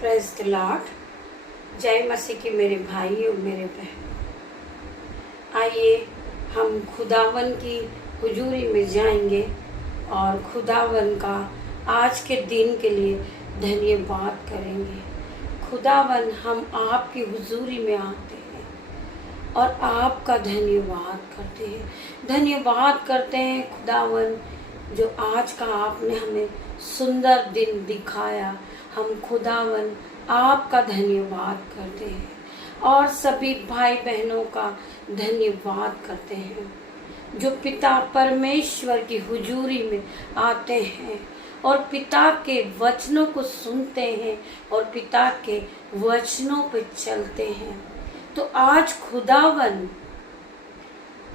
Praise the Lord. जय मसीह के मेरे भाई और मेरे बहन, आइए हम खुदावन की हुजूरी में जाएंगे और खुदावन का आज के दिन के लिए धन्यवाद करेंगे। खुदावन, हम आपकी हुजूरी में आते हैं और आपका धन्यवाद करते हैं। धन्यवाद करते हैं खुदावन, जो आज का आपने हमें सुंदर दिन दिखाया। हम खुदावन आपका धन्यवाद करते हैं और सभी भाई बहनों का धन्यवाद करते हैं जो पिता परमेश्वर की हुजूरी में आते हैं और पिता के वचनों को सुनते हैं और पिता के वचनों पर चलते हैं। तो आज खुदावन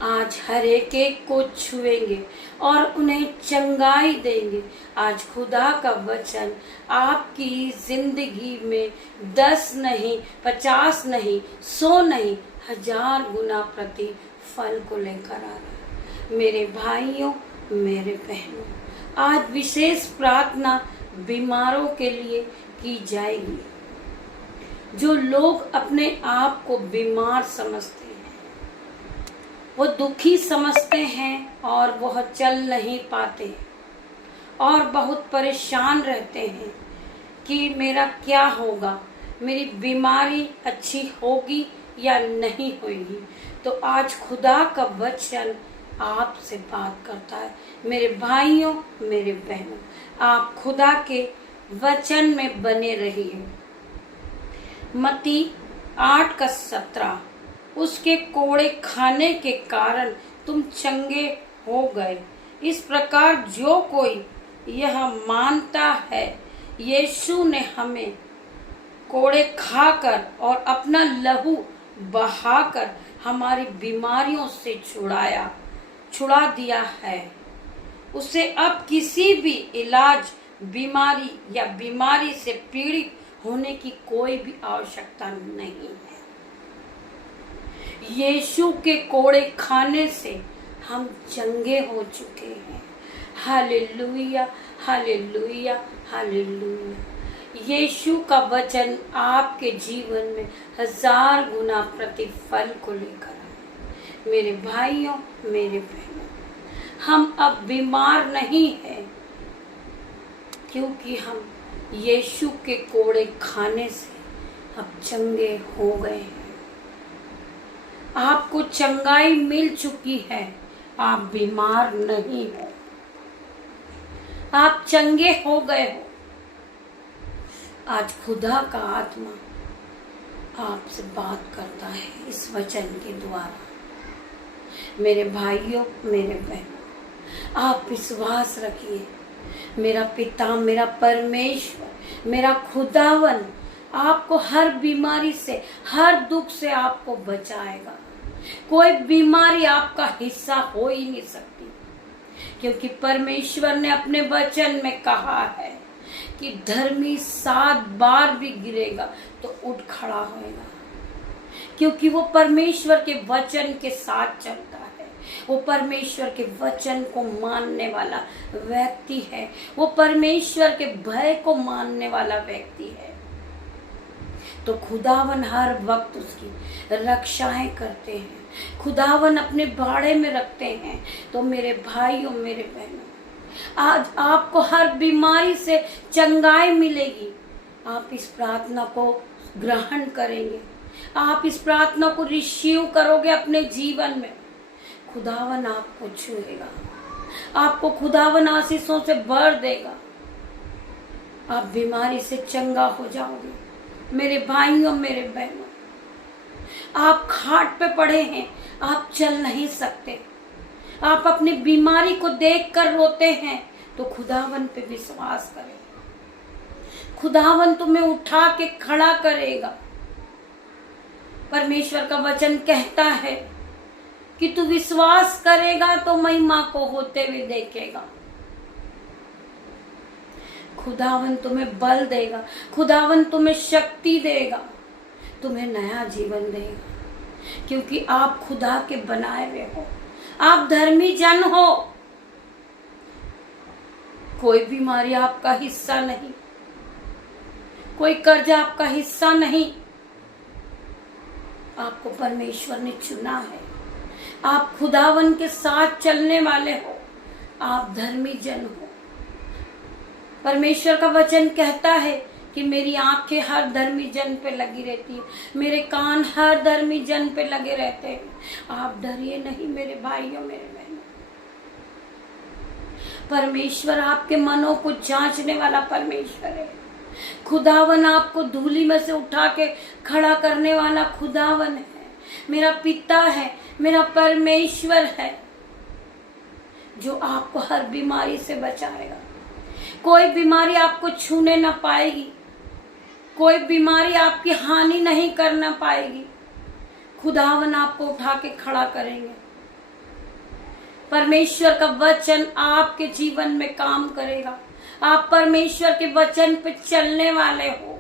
आज हर एक को छुएंगे और उन्हें चंगाई देंगे। आज खुदा का वचन आपकी जिंदगी में 10 नहीं, 50 नहीं, 100 नहीं, 1000 गुना प्रति फल को लेकर आ रहा है। मेरे भाइयों, मेरे बहनों, आज विशेष प्रार्थना बीमारों के लिए की जाएगी। जो लोग अपने आप को बीमार समझते हैं, वो दुखी समझते हैं और वह चल नहीं पाते और बहुत परेशान रहते हैं कि मेरा क्या होगा, मेरी बीमारी अच्छी होगी या नहीं होगी। तो आज खुदा का वचन आपसे बात करता है। मेरे भाइयों, मेरे बहनों, आप खुदा के वचन में बने रहिए। मत्ती 8:17, उसके कोड़े खाने के कारण तुम चंगे हो गए। इस प्रकार जो कोई यह मानता है, यीशु ने हमें कोड़े खाकर और अपना लहू बहाकर हमारी बीमारियों से छुड़ा दिया है। उसे अब किसी भी इलाज, बीमारी या बीमारी से पीड़ित होने की कोई भी आवश्यकता नहीं है। यीशु के कोड़े खाने से हम चंगे हो चुके हैं। Hallelujah, hallelujah, hallelujah. यीशु का वचन आपके जीवन में 1000 गुना प्रतिफल को लेकर आए। मेरे भाइयों, मेरे बहनों, हम अब बीमार नहीं हैं क्योंकि हम यीशु के कोड़े खाने से अब चंगे हो गए हैं। आपको चंगाई मिल चुकी है, आप बीमार नहीं हो, आप चंगे हो गए हो। आज खुदा का आत्मा आपसे बात करता है इस वचन के द्वारा। मेरे भाइयों, मेरे बहनों, आप विश्वास रखिए। मेरा पिता, मेरा परमेश्वर, मेरा खुदावन आपको हर बीमारी से, हर दुख से आपको बचाएगा। कोई बीमारी आपका हिस्सा हो ही नहीं सकती, क्योंकि परमेश्वर ने अपने वचन में कहा है कि धर्मी 7 बार भी गिरेगा तो उठ खड़ा होएगा, क्योंकि वो परमेश्वर के वचन के साथ चलता है। वो परमेश्वर के वचन को मानने वाला व्यक्ति है। वो परमेश्वर के भय को मानने वाला व्यक्ति है। तो खुदावन हर वक्त उसकी रक्षाएं करते हैं। खुदावन अपने बाड़े में रखते हैं। तो मेरे भाइयों, मेरे बहनों, आज आपको हर बीमारी से चंगाई मिलेगी। आप इस प्रार्थना को ग्रहण करेंगे, आप इस प्रार्थना को रिसीव करोगे अपने जीवन में। खुदावन आपको छुएगा, आपको खुदावन आशीषों से भर देगा। आप बीमारी से चंगा हो जाओगे। मेरे भाइयों, मेरे बहनों, आप खाट पे पड़े हैं, आप चल नहीं सकते, आप अपनी बीमारी को देखकर रोते हैं, तो खुदावन पे विश्वास करें। खुदावन तुम्हें उठा के खड़ा करेगा। परमेश्वर का वचन कहता है कि तू विश्वास करेगा तो महिमा को होते हुए देखेगा। खुदावन तुम्हें बल देगा, खुदावन तुम्हें शक्ति देगा, तुम्हें नया जीवन देगा, क्योंकि आप खुदा के बनाए हुए हो, आप धर्मी जन हो। कोई बीमारी आपका हिस्सा नहीं, कोई कर्जा आपका हिस्सा नहीं। आपको परमेश्वर ने चुना है। आप खुदावन के साथ चलने वाले हो। आप धर्मी जन हो। परमेश्वर का वचन कहता है कि मेरी आंखें हर धर्मी जन पे लगी रहती है, मेरे कान हर धर्मी जन पे लगे रहते हैं। आप डरिए नहीं मेरे भाइयों, मेरे बहनों। परमेश्वर आपके मनों को जांचने वाला परमेश्वर है। खुदावन आपको धूली में से उठा के खड़ा करने वाला खुदावन है। मेरा पिता है, मेरा परमेश्वर है, जो आपको हर बीमारी से बचाएगा। कोई बीमारी आपको छूने ना पाएगी, कोई बीमारी आपकी हानि नहीं करना पाएगी। खुदावन आपको उठा के खड़ा करेंगे। परमेश्वर का वचन आपके जीवन में काम करेगा। आप परमेश्वर के वचन पे चलने वाले हो।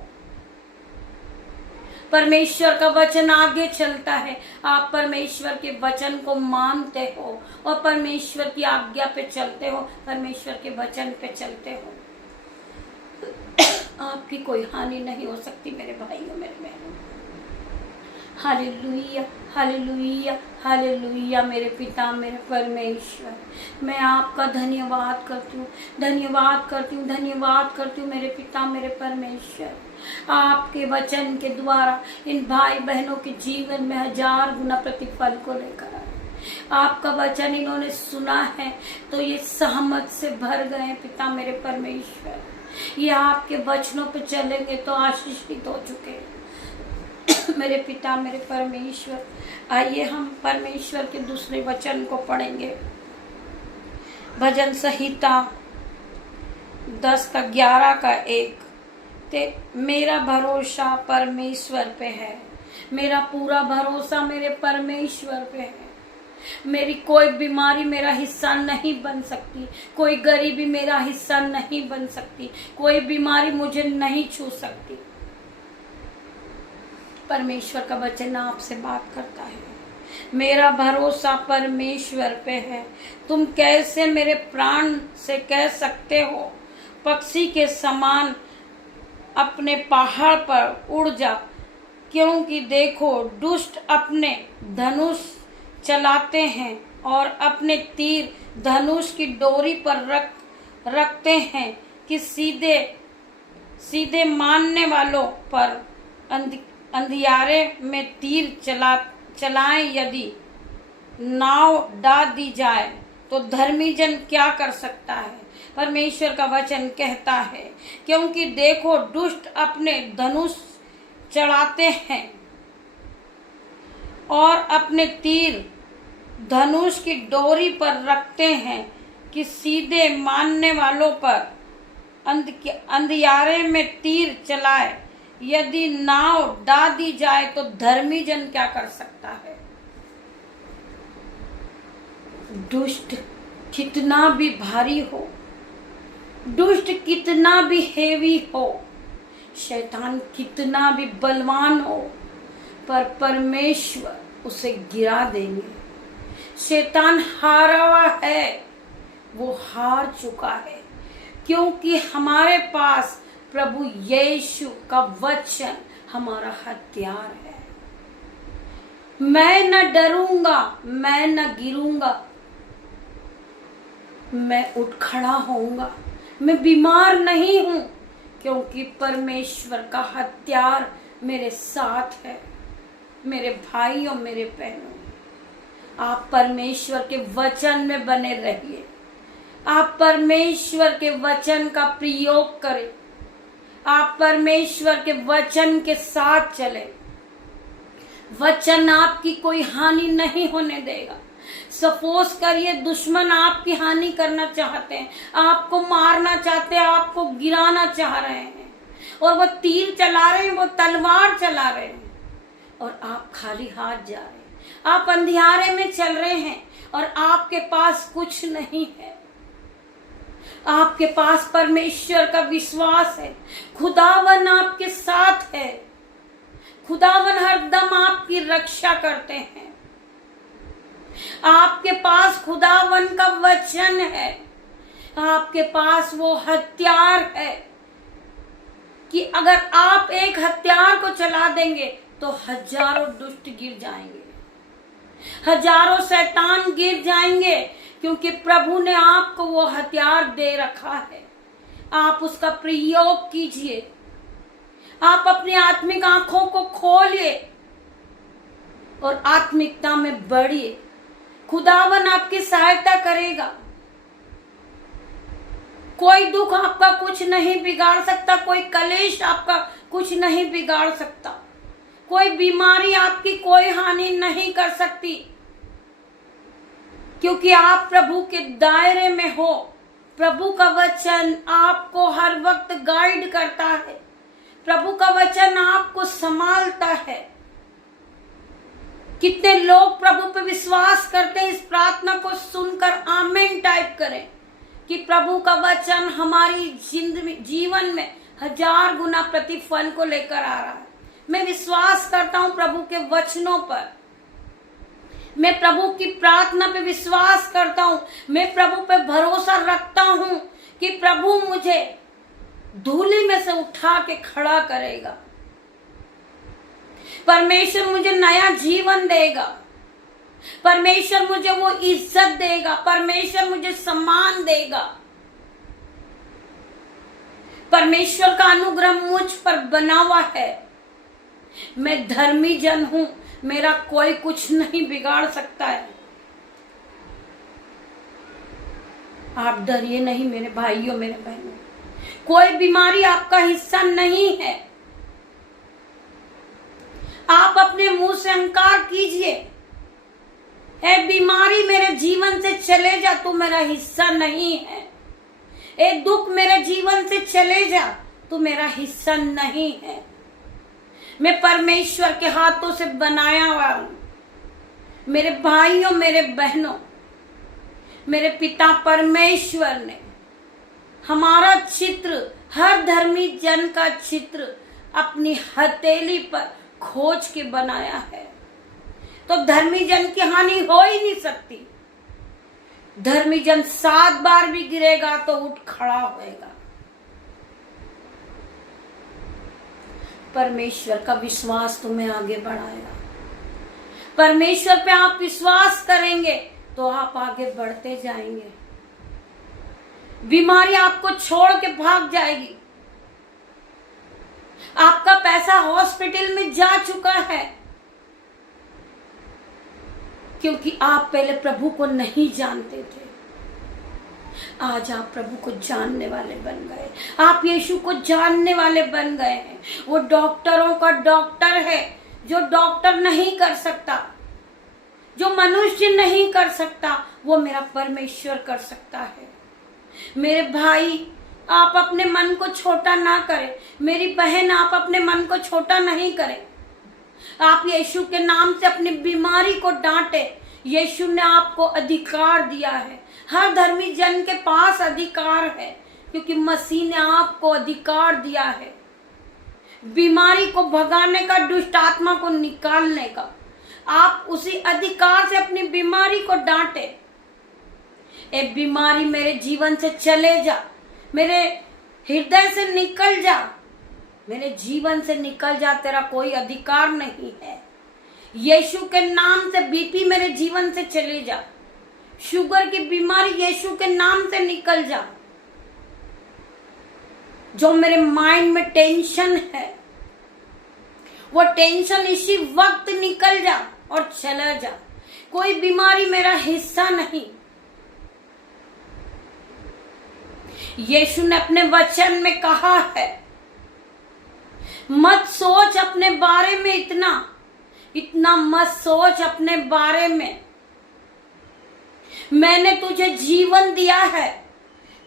परमेश्वर का वचन आगे चलता है। आप परमेश्वर के वचन को मानते हो और परमेश्वर की आज्ञा पे चलते हो, परमेश्वर के वचन पे चलते हो। आपकी कोई हानि नहीं हो सकती मेरे भाइयों, मेरे बहनों। Hallelujah, hallelujah, hallelujah. मेरे पिता, मेरे परमेश्वर, मैं आपका धन्यवाद करती हूँ, धन्यवाद करती हूँ, धन्यवाद करती हूँ मेरे पिता, मेरे परमेश्वर। आपके वचन के द्वारा इन भाई बहनों के जीवन में 1000 गुना प्रतिफल को लेकर आए। आपका वचन इन्होंने सुना है तो ये सहमत से भर गए। पिता मेरे परमेश्वर, ये आपके वचनों पे चलेंगे तो आशीषित हो चुके मेरे पिता, मेरे परमेश्वर। आइए हम परमेश्वर के दूसरे वचन को पढ़ेंगे। भजन संहिता 10 का 11 का 1। ते मेरा भरोसा परमेश्वर पे है, मेरा पूरा भरोसा मेरे परमेश्वर पे है। मेरी कोई बीमारी मेरा हिस्सा नहीं बन सकती, कोई गरीबी मेरा हिस्सा नहीं बन सकती, कोई बीमारी मुझे नहीं छू सकती। परमेश्वर का वचन आपसे बात करता है। मेरा भरोसा परमेश्वर पे है। तुम कैसे मेरे प्राण से कह सकते हो, पक्षी के समान अपने पहाड़ पर उड़ जा, क्योंकि देखो दुष्ट अपने धनुष चलाते हैं और अपने तीर धनुष की डोरी पर रखते हैं कि सीधे सीधे मारने वालों पर अंधियारे में तीर चलाएं। यदि नाव डाल दी जाए तो धर्मी जन क्या कर सकता है। परमेश्वर का वचन कहता है, क्योंकि देखो दुष्ट अपने धनुष चढ़ाते हैं और अपने तीर धनुष की डोरी पर रखते हैं कि सीधे मारने वालों पर अंधियारे में तीर चलाए। यदि नाव डाल दी जाए तो धर्मी जन क्या कर सकता है। दुष्ट कितना भी भारी हो, दुष्ट कितना भी हेवी हो, शैतान कितना भी बलवान हो, पर परमेश्वर उसे गिरा देंगे। शैतान हारा हुआ है, वो हार चुका है, क्योंकि हमारे पास प्रभु यीशु का वचन हमारा हथियार है। मैं न डरूंगा, मैं न गिरूंगा, मैं उठ खड़ा होऊंगा। मैं बीमार नहीं हूं, क्योंकि परमेश्वर का हथियार मेरे साथ है। मेरे भाइयों, मेरे बहनों, आप परमेश्वर के वचन में बने रहिए। आप परमेश्वर के वचन का प्रयोग करें। आप परमेश्वर के वचन के साथ चलें। वचन आपकी कोई हानि नहीं होने देगा। सपोज करिए दुश्मन आपकी हानि करना चाहते हैं, आपको मारना चाहते हैं, आपको गिराना चाह रहे हैं, और वो तीर चला रहे हैं, वो तलवार चला रहे हैं, और आप खाली हाथ जा रहे हैं। आप अंधियारे में चल रहे हैं और आपके पास कुछ नहीं है। आपके पास परमेश्वर का विश्वास है। खुदावन आपके साथ है। खुदावन हरदम आपकी रक्षा करते हैं। आपके पास खुदावन का वचन है। आपके पास वो हथियार है कि अगर आप एक हथियार को चला देंगे तो हजारों दुष्ट गिर जाएंगे, हजारों शैतान गिर जाएंगे, क्योंकि प्रभु ने आपको वो हथियार दे रखा है। आप उसका प्रयोग कीजिए। आप अपनी आत्मिक आंखों को खोलिए और आत्मिकता में बढ़िए। खुदावन आपकी सहायता करेगा। कोई दुख आपका कुछ नहीं बिगाड़ सकता, कोई कलेश आपका कुछ नहीं बिगाड़ सकता, कोई बीमारी आपकी कोई हानि नहीं कर सकती, क्योंकि आप प्रभु के दायरे में हो। प्रभु का वचन आपको हर वक्त गाइड करता है, प्रभु का वचन आपको संभालता है। कितने लोग प्रभु पे विश्वास करते हैं? इस प्रार्थना को सुनकर आमीन टाइप करें कि प्रभु का वचन हमारी जीवन में 1000 गुना प्रतिफल को लेकर आ रहा है। मैं विश्वास करता हूं प्रभु के वचनों पर, मैं प्रभु की प्रार्थना पे विश्वास करता हूं, मैं प्रभु पे भरोसा रखता हूं कि प्रभु मुझे धूली में से उठा के खड़ा करेगा। परमेश्वर मुझे नया जीवन देगा, परमेश्वर मुझे वो इज्जत देगा, परमेश्वर मुझे सम्मान देगा। परमेश्वर का अनुग्रह मुझ पर बना हुआ है। मैं धर्मी जन हूं, मेरा कोई कुछ नहीं बिगाड़ सकता है। आप डरिए नहीं मेरे भाइयों, मेरे बहनों। कोई बीमारी आपका हिस्सा नहीं है। आप अपने मुंह से अहंकार कीजिए, ए बीमारी मेरे जीवन से चले जा, तू मेरा हिस्सा नहीं है। ए दुख मेरे जीवन से चले जा, तू मेरा हिस्सा नहीं है। मैं परमेश्वर के हाथों से बनाया हुआ हूं। मेरे भाइयों, मेरे बहनों, मेरे पिता परमेश्वर ने हमारा चित्र, हर धर्मी जन का चित्र अपनी हथेली पर खोज के बनाया है। तो धर्मी जन की हानि हो ही नहीं सकती। धर्मी जन 7 बार भी गिरेगा तो उठ खड़ा होएगा। परमेश्वर का विश्वास तुम्हें आगे बढ़ाएगा। परमेश्वर पे आप विश्वास करेंगे तो आप आगे बढ़ते जाएंगे। बीमारी आपको छोड़ के भाग जाएगी। आपका पैसा हॉस्पिटल में जा चुका है क्योंकि आप पहले प्रभु को नहीं जानते थे। आज आप प्रभु को जानने वाले बन गए। आप यीशु को जानने वाले बन गए हैं। वो डॉक्टरों का डॉक्टर है, जो डॉक्टर नहीं कर सकता, जो मनुष्य नहीं कर सकता, वो मेरा परमेश्वर कर सकता है। मेरे भाई, आप अपने मन को छोटा ना करें। मेरी बहन, आप अपने मन को छोटा नहीं करें। आप यीशु के नाम से अपनी बीमारी को डांटे। यीशु ने आपको अधिकार दिया है। हर धर्मी जन के पास अधिकार है, क्योंकि मसीह ने आपको अधिकार दिया है बीमारी को भगाने का, दुष्ट आत्मा को निकालने का। आप उसी अधिकार से अपनी बीमारी को डांटे। ए बीमारी मेरे जीवन से चले जा, मेरे हृदय से निकल जा, मेरे जीवन से निकल जा, तेरा कोई अधिकार नहीं है। यीशु के नाम से बीपी मेरे जीवन से चले जा, शुगर की बीमारी यीशु के नाम से निकल जा। जो मेरे माइंड में टेंशन है, वो टेंशन इसी वक्त निकल जा और चला जा। कोई बीमारी मेरा हिस्सा नहीं। यीशु ने अपने वचन में कहा है, मत सोच अपने बारे में इतना मत सोच अपने बारे में। मैंने तुझे जीवन दिया है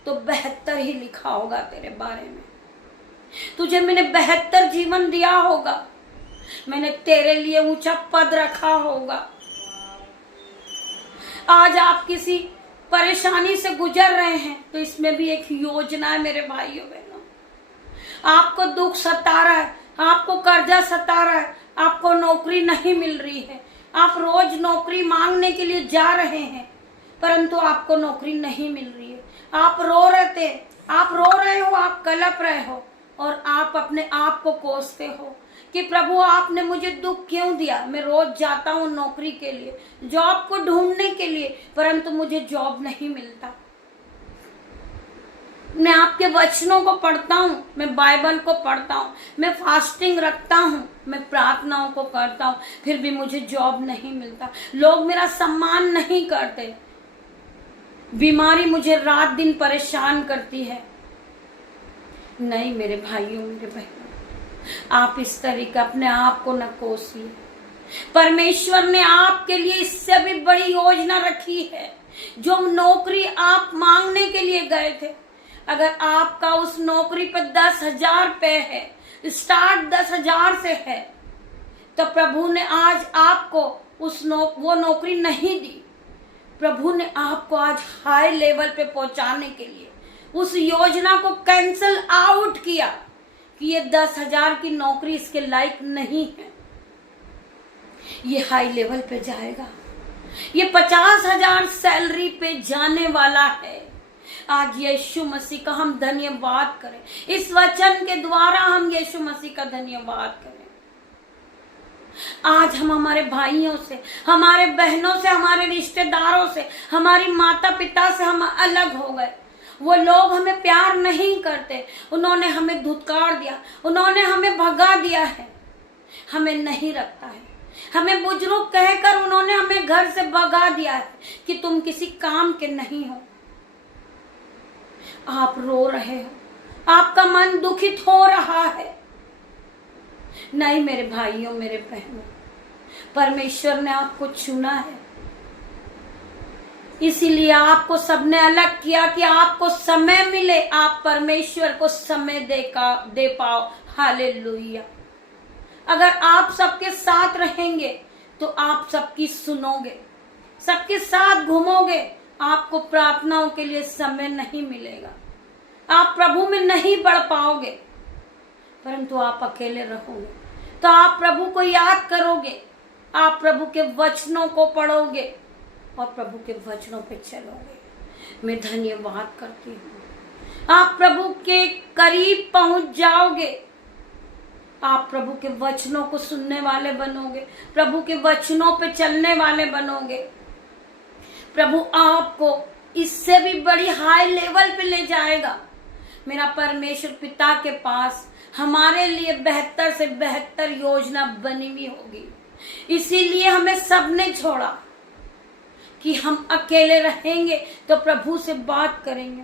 तो बेहतर ही लिखा होगा तेरे बारे में। तुझे मैंने बेहतर जीवन दिया होगा, मैंने तेरे लिए ऊंचा पद रखा होगा। आज आप किसी परेशानी से गुजर रहे हैं तो इसमें भी एक योजना है मेरे भाइयों बहनों। आपको दुख सता रहा है, आपको कर्जा सता रहा है, आपको नौकरी नहीं मिल रही है, आप रोज नौकरी मांगने के लिए जा रहे हैं परंतु आपको नौकरी नहीं मिल रही है। आप रो रहे थे, आप रो रहे हो, आप कलप रहे हो, और आप अपने आप को कोसते हो कि प्रभु आपने मुझे दुख क्यों दिया। मैं रोज जाता हूँ नौकरी के लिए, जॉब को ढूंढने के लिए, परंतु मुझे जॉब नहीं मिलता। मैं आपके वचनों को पढ़ता हूँ, मैं बाइबल को पढ़ता हूँ, मैं फास्टिंग रखता हूँ, मैं प्रार्थनाओं को करता हूँ, फिर भी मुझे जॉब नहीं मिलता। लोग मेरा सम्मान नहीं करते। बीमारी मुझे रात दिन परेशान करती है। नहीं मेरे भाइयों, मेरे बहनों, आप इस तरीके अपने आप को न कोसिए। परमेश्वर ने आपके लिए इससे भी बड़ी योजना रखी है। जो नौकरी आप मांगने के लिए गए थे, अगर आपका उस नौकरी पर 10,000 पे है, स्टार्ट 10,000 से है, तो प्रभु ने आज आपको वो नौकरी नहीं दी। प्रभु ने आपको आज हाई लेवल पे पहुंचाने के लिए उस योजना को कैंसल आउट किया कि ये 10,000 की नौकरी इसके लायक नहीं है। ये हाई लेवल पे जाएगा, ये 50,000 सैलरी पे जाने वाला है। आज यीशु मसीह का हम धन्यवाद करें। इस वचन के द्वारा हम यीशु मसीह का धन्यवाद करें। आज हम हमारे भाइयों से, हमारे बहनों से, हमारे रिश्तेदारों से, हमारी माता पिता से हम अलग हो गए। वो लोग हमें प्यार नहीं करते, उन्होंने हमें धुतकार दिया, उन्होंने हमें भगा दिया है, हमें नहीं रखता है। हमें बुजुर्ग कहकर उन्होंने हमें घर से भगा दिया है कि तुम किसी काम के नहीं हो। आप रो रहे हो, आपका मन दुखित हो रहा है। नहीं मेरे भाइयों, मेरे बहनों, परमेश्वर ने आपको चुना है, इसीलिए आपको सबने अलग किया कि आपको समय मिले, आप परमेश्वर को समय दे पाओ। हालेलुया। अगर आप सबके साथ रहेंगे तो आप सबकी सुनोगे, सबके साथ घूमोगे, आपको प्रार्थनाओं के लिए समय नहीं मिलेगा, आप प्रभु में नहीं बढ़ पाओगे। परंतु आप अकेले रहोगे तो आप प्रभु को याद करोगे, आप प्रभु के वचनों को पढ़ोगे और प्रभु के वचनों पे चलोगे। मैं धन्यवाद करती हूँ। आप प्रभु के करीब पहुंच जाओगे, आप प्रभु के वचनों को सुनने वाले बनोगे, प्रभु के वचनों पे चलने वाले बनोगे। प्रभु आपको इससे भी बड़ी हाई लेवल पे ले जाएगा। मेरा परमेश्वर पिता के पास हमारे लिए बेहतर से बेहतर योजना बनी हुई होगी। इसीलिए हमें सबने छोड़ा कि हम अकेले रहेंगे तो प्रभु से बात करेंगे,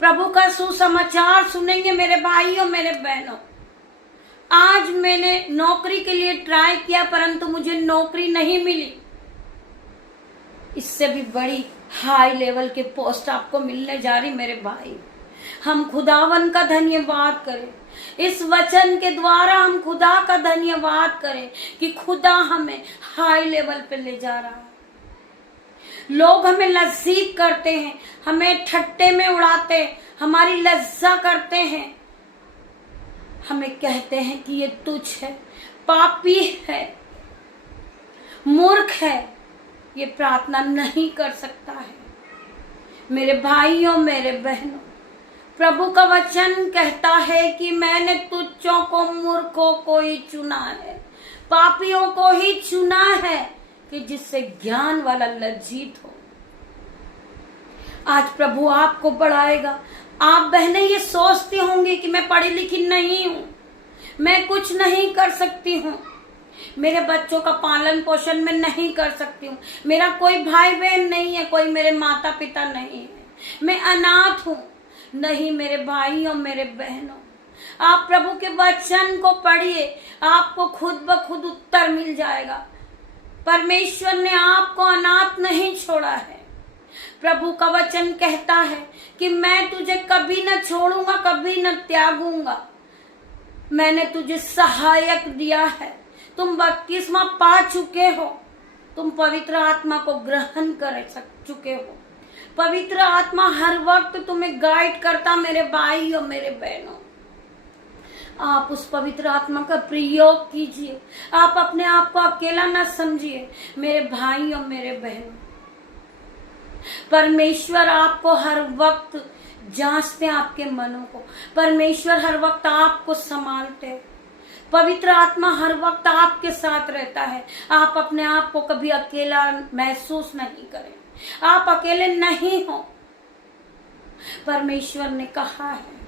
प्रभु का सुसमाचार सुनेंगे। मेरे भाइयों, मेरे बहनों, आज मैंने नौकरी के लिए ट्राई किया परंतु मुझे नौकरी नहीं मिली। इससे भी बड़ी हाई लेवल के पोस्ट आपको मिलने जा रही। मेरे भाई, हम खुदावन का धन्यवाद करें। इस वचन के द्वारा हम खुदा का धन्यवाद करें कि खुदा हमें हाई लेवल पे ले जा रहा है। लोग हमें लज्जित करते हैं, हमें ठट्टे में उड़ाते हैं, हमारी लज्जा करते हैं, हमें कहते हैं कि ये तुच्छ है, पापी है, मूर्ख है, ये प्रार्थना नहीं कर सकता है। मेरे भाइयों, मेरे बहनों, प्रभु का वचन कहता है कि मैंने तुच्छों को, मूर्खों को ही चुना है, पापियों को ही चुना है कि जिससे ज्ञान वाला लज्जित हो। आज प्रभु आपको बढ़ाएगा। आप बहनें ये सोचती होंगी कि मैं पढ़ी लिखी नहीं हूं, मैं कुछ नहीं कर सकती हूँ, मेरे बच्चों का पालन पोषण मैं नहीं कर सकती हूँ, मेरा कोई भाई बहन नहीं है, कोई मेरे माता पिता नहीं है, मैं अनाथ हूँ। नहीं मेरे भाइयों, मेरे बहनों, आप प्रभु के वचन को पढ़िए, आपको खुद ब खुद उत्तर मिल जाएगा। परमेश्वर ने आपको अनाथ नहीं छोड़ा है। प्रभु का वचन कहता है कि मैं तुझे कभी न छोड़ूंगा, कभी न त्यागूंगा। मैंने तुझे सहायक दिया है, तुम बपतिस्मा पा चुके हो, तुम पवित्र आत्मा को ग्रहण कर चुके हो। पवित्र आत्मा हर वक्त तुम्हें गाइड करता। मेरे भाइयों, मेरे बहनों, आप उस पवित्र आत्मा का प्रयोग कीजिए। आप अपने आप को अकेला न समझिए। मेरे भाइयों, मेरे बहनों, परमेश्वर आपको हर वक्त जांचते हैं आपके मनों को। परमेश्वर हर वक्त आपको संभालते हैं। पवित्र आत्मा हर वक्त आपके साथ रहता है। आप अपने आप को कभी अकेला महसूस नहीं करें, आप अकेले नहीं हो। परमेश्वर ने कहा है,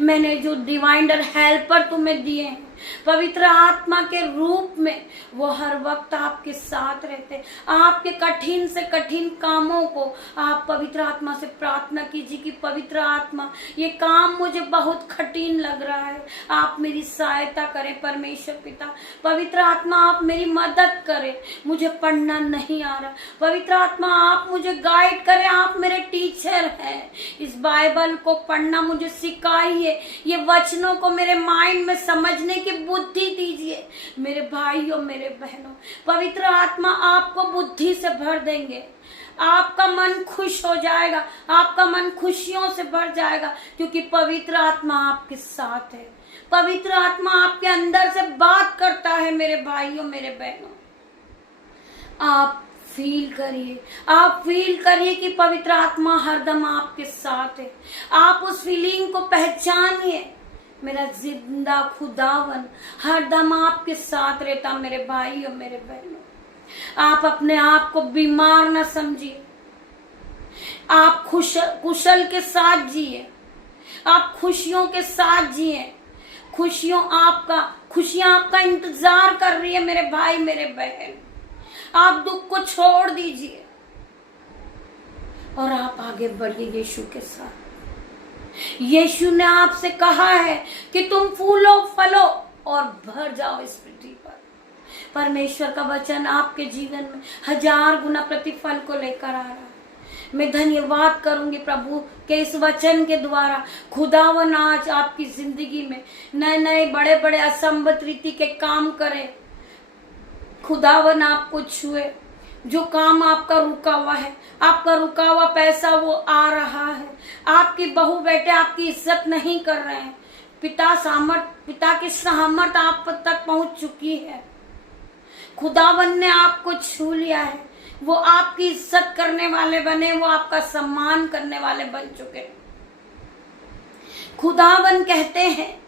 मैंने जो डिवाइनर हेल्पर तुम्हें दिए हैं पवित्र आत्मा के रूप में, वो हर वक्त आपके साथ रहते हैं। आपके कठिन से कठिन कामों को आप पवित्र आत्मा से प्रार्थना कीजिए कि पवित्र आत्मा, ये काम मुझे बहुत कठिन लग रहा है, आप मेरी सहायता करें। परमेश्वर पिता, पवित्र आत्मा आप मेरी मदद करें, मुझे पढ़ना नहीं आ रहा। पवित्र आत्मा आप मुझे गाइड करें, आप मेरे टीचर हैं। इस बाइबल को पढ़ना मुझे सिखाइए, ये वचनों को मेरे माइंड में समझने की बुद्धि दीजिए। मेरे भाइयों मेरे बहनों, पवित्र आत्मा आपको बुद्धि से भर देंगे, आपका मन खुश हो जाएगा, आपका मन खुशियों से भर जाएगा, क्योंकि पवित्र आत्मा आपके साथ है। पवित्र आत्मा आपके अंदर से बात करता है। मेरे भाइयों मेरे बहनों, आप फील करिए, आप फील करिए कि पवित्र आत्मा हरदम आपके साथ है। आप उस फीलिंग को पहचानिए। मेरा जिंदा खुदावन हरदम आपके साथ रहता। मेरे भाइयों मेरे बहनों, आप अपने आप को बीमार न समझिए, आप कुशल के साथ जिए, आप खुशियों के साथ जिए। खुशियां आपका इंतजार कर रही है। मेरे भाई मेरे बहन, आप दुख को छोड़ दीजिए और आप आगे बढ़िए यीशु के साथ। यीशु ने आपसे कहा है कि तुम फूलो फलो और भर जाओ इस पृथ्वी पर। परमेश्वर का वचन आपके जीवन में 1000 गुना प्रतिफल को लेकर आ रहा है। मैं धन्यवाद करूंगी प्रभु के इस वचन के द्वारा खुदावन आज आपकी जिंदगी में नए नए बड़े बड़े असंभव रीति के काम करे। खुदावन आपको छुए, जो काम आपका रुका हुआ है, आपका रुका हुआ पैसा वो आ रहा है। आपकी बहू बेटे आपकी इज्जत नहीं कर रहे हैं। पिता की सामर्थ आप तक पहुंच चुकी है। खुदावन ने आपको छू लिया है। वो आपकी इज्जत करने वाले बने, वो आपका सम्मान करने वाले बन चुके हैं। खुदावन कहते हैं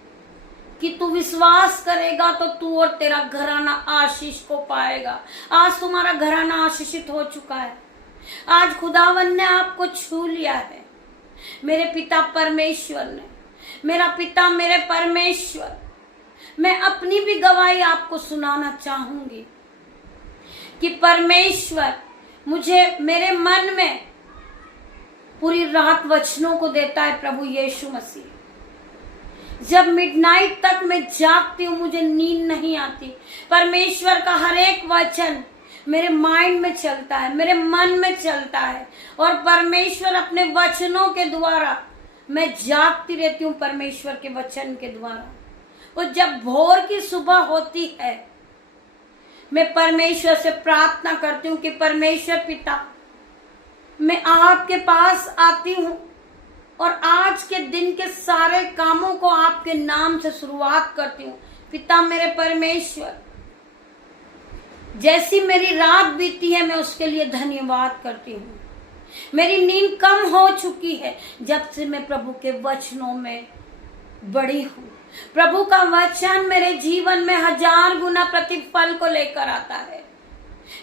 कि तू विश्वास करेगा तो तू और तेरा घराना आशीष को पाएगा। आज तुम्हारा घराना आशीषित हो चुका है। आज खुदावन ने आपको छू लिया है। मेरे पिता परमेश्वर ने, मेरा पिता मेरे परमेश्वर, मैं अपनी भी गवाही आपको सुनाना चाहूंगी कि परमेश्वर मुझे मेरे मन में पूरी रात वचनों को देता है। प्रभु यीशु मसीह, जब मिडनाइट तक मैं जागती हूँ, मुझे नींद नहीं आती, परमेश्वर का हर एक वचन मेरे माइंड में चलता है, मेरे मन में चलता है, और परमेश्वर अपने वचनों के द्वारा मैं जागती रहती हूँ। परमेश्वर के वचन के द्वारा, और जब भोर की सुबह होती है, मैं परमेश्वर से प्रार्थना करती हूँ कि परमेश्वर पिता, मैं आपके पास आती हूँ और आज के दिन के सारे कामों को आपके नाम से शुरुआत करती हूँ। पिता मेरे परमेश्वर, जैसी मेरी रात बीती है मैं उसके लिए धन्यवाद करती हूँ। मेरी नींद कम हो चुकी है जब से मैं प्रभु के वचनों में बड़ी हूँ। प्रभु का वचन मेरे जीवन में 1000 गुना प्रतिफल को लेकर आता है।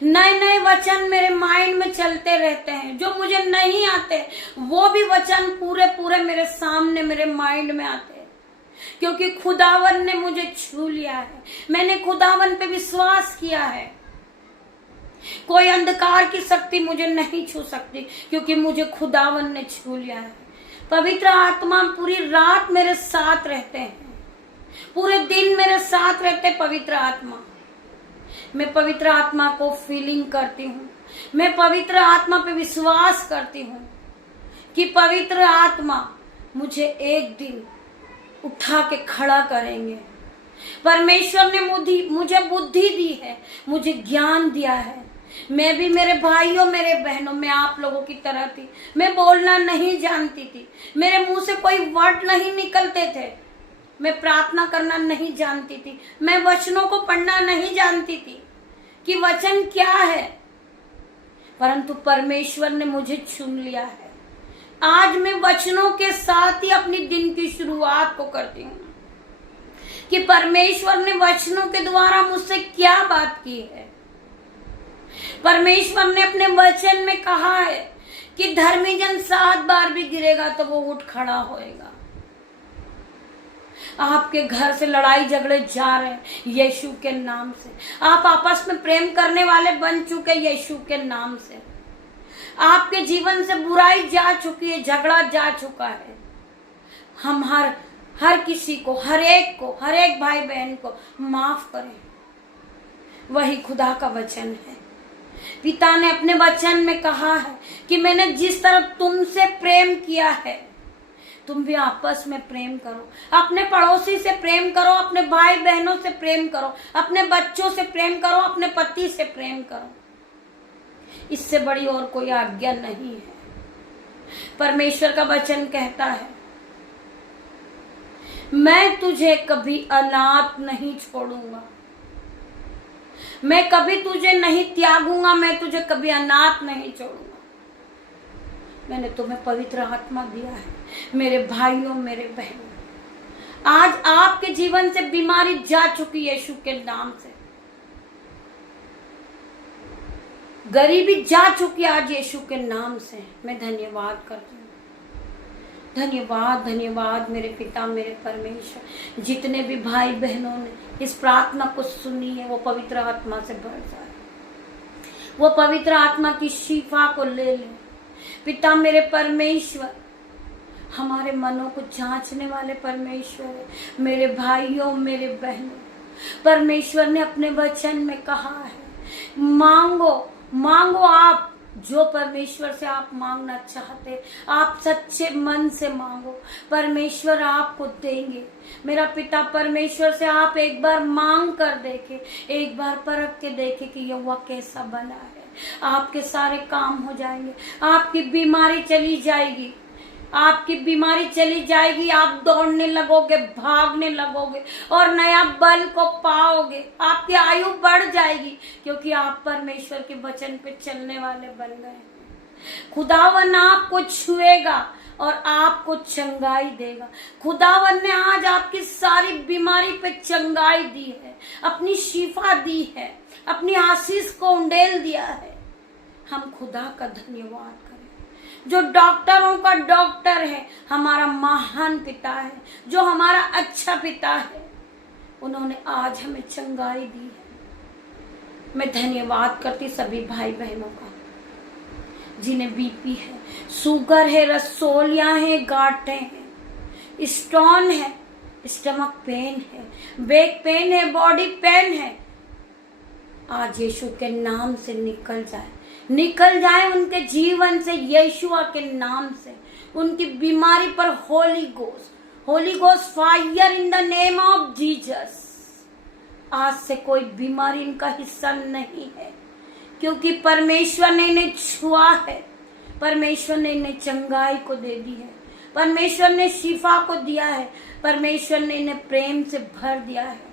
नए नए वचन मेरे माइंड में चलते रहते हैं। जो मुझे नहीं आते वो भी वचन पूरे पूरे मेरे सामने मेरे माइंड में आते हैं, क्योंकि खुदावन ने मुझे छू लिया है। मैंने खुदावन पे विश्वास किया है। कोई अंधकार की शक्ति मुझे नहीं छू सकती, क्योंकि मुझे खुदावन ने छू लिया है। पवित्र आत्मा पूरी रात मेरे साथ रहते हैं, पूरे दिन मेरे साथ रहते। पवित्र आत्मा, मैं पवित्र आत्मा को फीलिंग करती हूँ। मैं पवित्र आत्मा पे विश्वास करती हूँ कि पवित्र आत्मा मुझे एक दिन उठा के खड़ा करेंगे। परमेश्वर ने मुझे बुद्धि दी है, मुझे ज्ञान दिया है। मैं भी मेरे भाइयों मेरे बहनों, मैं आप लोगों की तरह थी। मैं बोलना नहीं जानती थी, मेरे मुंह से कोई वर्ड नहीं निकलते थे। मैं प्रार्थना करना नहीं जानती थी, मैं वचनों को पढ़ना नहीं जानती थी कि वचन क्या है, परंतु परमेश्वर ने मुझे चुन लिया है। आज मैं वचनों के साथ ही अपनी दिन की शुरुआत को करती हूँ कि परमेश्वर ने वचनों के द्वारा मुझसे क्या बात की है। परमेश्वर ने अपने वचन में कहा है कि धर्मी जन 7 बार भी गिरेगा तो वो उठ खड़ा होएगा। आपके घर से लड़ाई झगड़े जा रहे हैं यीशु के नाम से। आप आपस में प्रेम करने वाले बन चुके यीशु के नाम से। आपके जीवन से बुराई जा चुकी है, झगड़ा जा चुका है। हम हर किसी को, हर एक भाई बहन को माफ करें। वही खुदा का वचन है। पिता ने अपने वचन में कहा है कि मैंने जिस तरह तुमसे प्रेम किया है तुम भी आपस में प्रेम करो। अपने पड़ोसी से प्रेम करो, अपने भाई बहनों से प्रेम करो, अपने बच्चों से प्रेम करो, अपने पति से प्रेम करो। इससे बड़ी और कोई आज्ञा नहीं है। परमेश्वर का वचन कहता है, मैं तुझे कभी अनाथ नहीं छोड़ूंगा, मैं कभी तुझे नहीं त्यागूंगा, मैं तुझे कभी अनाथ नहीं छोड़ूंगा। मैंने तुम्हें पवित्र आत्मा दिया है मेरे भाइयों, मेरे बहनों। आज आपके जीवन से बीमारी जा चुकी है यीशु के नाम से। गरीबी जा चुकी आज यीशु के नाम से। मैं धन्यवाद करती हूँ। धन्यवाद, धन्यवाद मेरे पिता, मेरे परमेश्वर। जितने भी भाई बहनों ने इस प्रार्थना को सुनी है वो पवित्र आत्मा से भर जाए, वो पवित्र आत्मा की शिफा को ले ले। पिता मेरे परमेश्वर, हमारे मनों को जांचने वाले परमेश्वर है। मेरे भाइयों, मेरे बहनों, परमेश्वर ने अपने वचन में कहा है, मांगो मांगो आप जो परमेश्वर से आप मांगना चाहते, आप सच्चे मन से मांगो, परमेश्वर आपको देंगे। मेरा पिता परमेश्वर से आप एक बार मांग कर देखे, एक बार परख के देखे कि यहोवा कैसा भला है। आपके सारे काम हो जाएंगे, आपकी बीमारी चली जाएगी, आपकी बीमारी चली जाएगी। आप दौड़ने लगोगे, भागने लगोगे और नया बल को पाओगे। आपकी आयु बढ़ जाएगी क्योंकि आप परमेश्वर के वचन पे चलने वाले बन गए हैं। खुदावन आपको छुएगा और आपको चंगाई देगा। खुदावन ने आज आपकी सारी बीमारी पे चंगाई दी है, अपनी शिफा दी है, अपनी आशीष को उंडेल दिया है। हम खुदा का धन्यवाद करें जो डॉक्टरों का डॉक्टर है, हमारा महान पिता है, जो हमारा अच्छा पिता है। उन्होंने आज हमें चंगाई दी है। मैं धन्यवाद करती सभी भाई बहनों का जिन्हें बीपी है, शुगर है, रसोलियां हैं, गांठें हैं, स्टोन है, स्टमक पेन है, बैक पेन है, बॉडी पेन है। आज यीशु के नाम से निकल जाए उनके जीवन से, यीशुआ के नाम से। उनकी बीमारी पर Holi ghost fire in the name of Jesus. आज से कोई बीमारी इनका हिस्सा नहीं है क्योंकि परमेश्वर ने इन्हें छुआ है, परमेश्वर ने इन्हें चंगाई को दे दी है, परमेश्वर ने शिफा को दिया है, परमेश्वर ने इन्हें प्रेम से भर दिया है।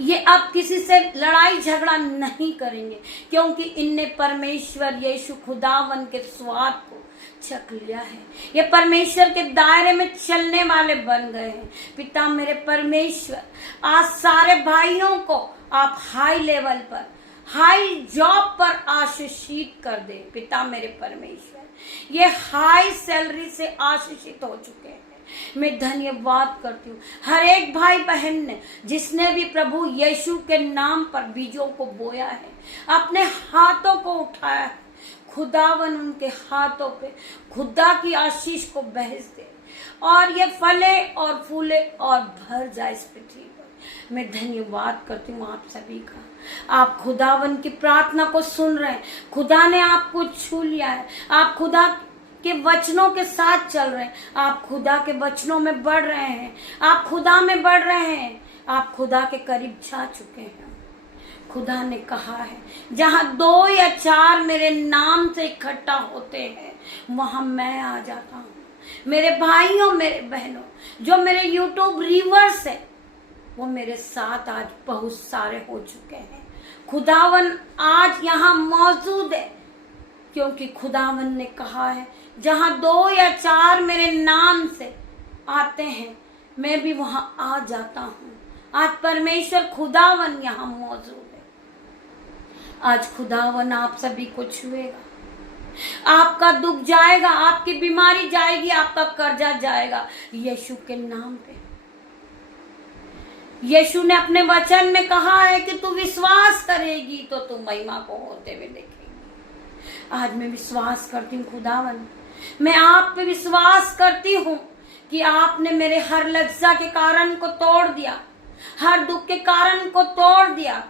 ये अब किसी से लड़ाई झगड़ा नहीं करेंगे क्योंकि इनने परमेश्वर यीशु खुदावन के स्वाद को चख लिया है। ये परमेश्वर के दायरे में चलने वाले बन गए हैं। पिता मेरे परमेश्वर, आज सारे भाइयों को आप हाई लेवल पर, हाई जॉब पर आशीषित कर दे। पिता मेरे परमेश्वर, ये हाई सैलरी से आशीषित हो चुके हैं। मैं धन्यवाद करती हूँ हर एक भाई बहन ने जिसने भी प्रभु यीशु के नाम पर बीजों को बोया है, अपने हाथों को उठाया है। खुदावन उनके हाथों पे खुदा की आशीष को बहस दे और ये फले और फूले और भर जाए इस पृथ्वी पर। मैं धन्यवाद करती हूँ आप सभी का। आप खुदावन की प्रार्थना को सुन रहे हैं, खुदा ने आपको छू लिया है, आप खुदा के वचनों के साथ चल रहे हैं, आप खुदा के वचनों में बढ़ रहे हैं, आप खुदा में बढ़ रहे हैं, आप खुदा के करीब जा चुके हैं। खुदा ने कहा है जहां 2 या 4 मेरे नाम से इकट्ठा होते हैं वहां मैं आ जाता हूं। मेरे भाइयों, मेरे बहनों, जो मेरे यूट्यूब व्यूअर्स है वो मेरे साथ आज बहुत सारे हो चुके हैं। खुदावन आज यहाँ मौजूद है। क्योंकि खुदावन ने कहा है जहां 2 या 4 मेरे नाम से आते हैं मैं भी वहां आ जाता हूं। आज परमेश्वर खुदावन यहां मौजूद है। आज खुदावन आप सभी को छुएगा, आपका दुख जाएगा, आपकी बीमारी जाएगी, आपका कर्जा जाएगा यीशु के नाम पे। यीशु ने अपने वचन में कहा है कि तू विश्वास करेगी तो तू महिमा को होते हुए देखेगी। आज मैं विश्वास करती हूँ खुदावन, मैं आप पे विश्वास करती हूँ कि आपने मेरे हर लज्जा के कारण को तोड़ दिया, हर दुख के कारण को तोड़ दिया,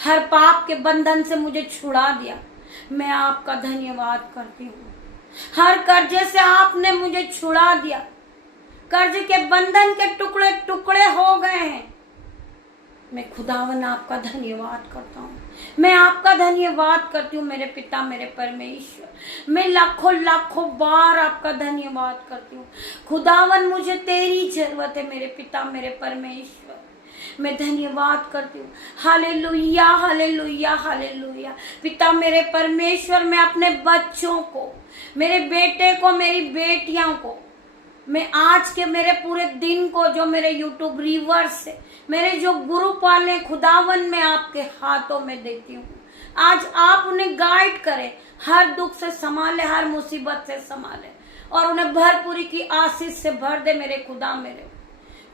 हर पाप के बंधन से मुझे छुड़ा दिया। मैं आपका धन्यवाद करती हूँ। हर कर्जे से आपने मुझे छुड़ा दिया, कर्ज के बंधन के टुकड़े टुकड़े हो गए हैं। मैं खुदावन आपका धन्यवाद करता हूँ, मैं आपका धन्यवाद करती हूँ मेरे पिता मेरे परमेश्वर। मैं लाखों लाखों बार आपका धन्यवाद करती हूँ खुदावन, मुझे तेरी जरूरत है मेरे पिता मेरे परमेश्वर। मैं धन्यवाद करती हूँ। Hallelujah hallelujah hallelujah. पिता मेरे परमेश्वर, मैं अपने बच्चों को, मेरे बेटे को, मेरी बेटियों को, मैं आज के मेरे पूरे दिन को, जो मेरे यूट्यूब व्यूअर्स से, मेरे जो गुरु पाले खुदावन, मैं आपके हाथों में देती हूँ। आज आप उन्हें गाइड करें, हर दुख से संभाले, हर मुसीबत से संभाले और उन्हें भरपूरी की आशीष से भर दे मेरे खुदा मेरे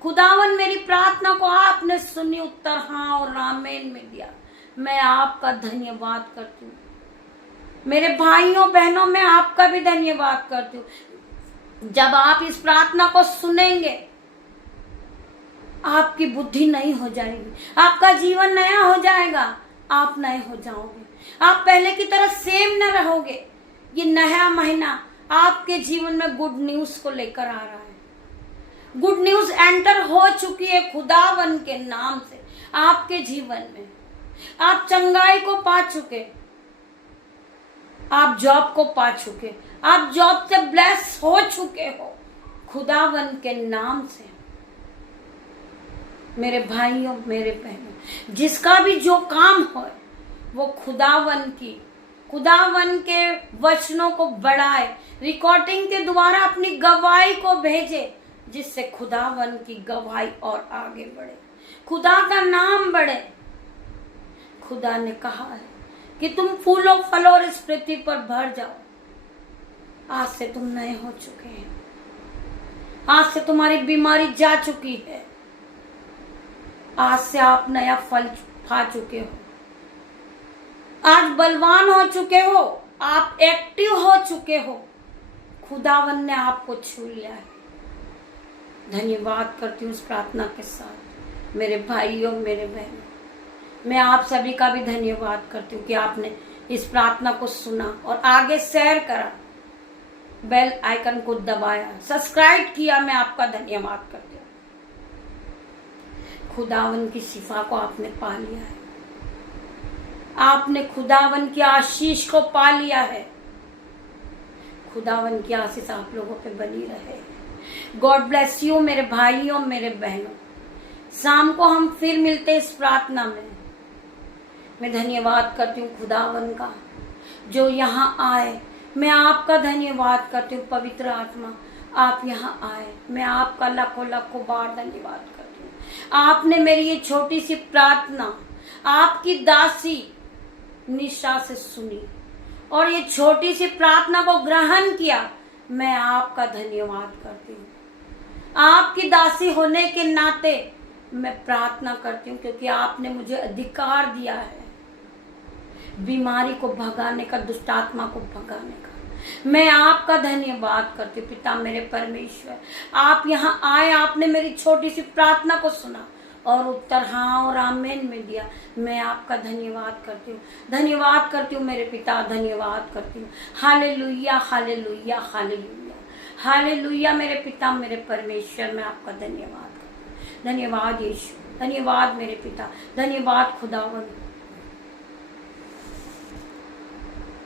खुदावन। मेरी प्रार्थना को आपने सुनी, उत्तर हाँ और आमीन में दिया। मैं आपका धन्यवाद करती हूँ। मेरे भाइयों बहनों, मैं आपका भी धन्यवाद करती हूँ। जब आप इस प्रार्थना को सुनेंगे, आपकी बुद्धि नई हो जाएगी, आपका जीवन नया हो जाएगा, आप नए हो जाओगे, आप पहले की तरह सेम न रहोगे। ये नया महीना आपके जीवन में गुड न्यूज को लेकर आ रहा है। गुड न्यूज एंटर हो चुकी है खुदावन के नाम से आपके जीवन में। आप चंगाई को पा चुके, आप जॉब को पा चुके, आप जॉब से ब्लेस हो चुके हो खुदावन के नाम से। मेरे भाइयों मेरे बहनों, जिसका भी जो काम हो वो खुदावन के वचनों को बढ़ाए, रिकॉर्डिंग के द्वारा अपनी गवाही को भेजे, जिससे खुदावन की गवाही और आगे बढ़े, खुदा का नाम बढ़े। खुदा ने कहा है कि तुम फूलों फलों और इस पृथ्वी पर भर जाओ। आज से तुम नए हो चुके हैं, आज से तुम्हारी बीमारी जा चुकी है, आज से आप नया फल खा चुके हो, आज बलवान हो चुके हो, आप एक्टिव हो चुके हो। खुदावन ने आपको छू लिया है। धन्यवाद करती हूँ इस प्रार्थना के साथ मेरे भाइयों मेरे बहनों। मैं आप सभी का भी धन्यवाद करती हूँ कि आपने इस प्रार्थना को सुना और आगे शेयर करा, बेल आइकन को दबाया, सब्सक्राइब किया। मैं आपका धन्यवाद करती हूँ। खुदावन की शिफा को आपने पा लिया है, आपने खुदावन की आशीष को पा लिया है। खुदावन की आशीष आप लोगों पे बनी रहे। गॉड ब्लेस यू मेरे भाइयों मेरे बहनों। शाम को हम फिर मिलते इस प्रार्थना में। मैं धन्यवाद करती हूँ खुदावन का जो यहाँ आए। मैं आपका धन्यवाद करती हूँ पवित्र आत्मा, आप यहाँ आए। मैं आपका लाखों लाखों बार धन्यवाद करती हूँ। आपने मेरी ये छोटी सी प्रार्थना आपकी दासी निशा से सुनी और ये छोटी सी प्रार्थना को ग्रहण किया। मैं आपका धन्यवाद करती हूँ। आपकी दासी होने के नाते मैं प्रार्थना करती हूँ, क्योंकि आपने मुझे अधिकार दिया है बीमारी को भगाने का, दुष्टात्मा को भगाने का। मैं आपका धन्यवाद करती हूँ पिता मेरे परमेश्वर। आप यहाँ आए, आपने मेरी छोटी सी प्रार्थना को सुना और उत्तर हाँ और आमीन में दिया। मैं आपका धन्यवाद करती हूँ, धन्यवाद करती हूँ मेरे पिता, धन्यवाद करती हूँ। हालेलुया हालेलुया हालेलुया हालेलुया मेरे पिता मेरे परमेश्वर। मैं आपका धन्यवाद करती हूँ। धन्यवाद यीशु, धन्यवाद मेरे पिता, धन्यवाद खुदावन।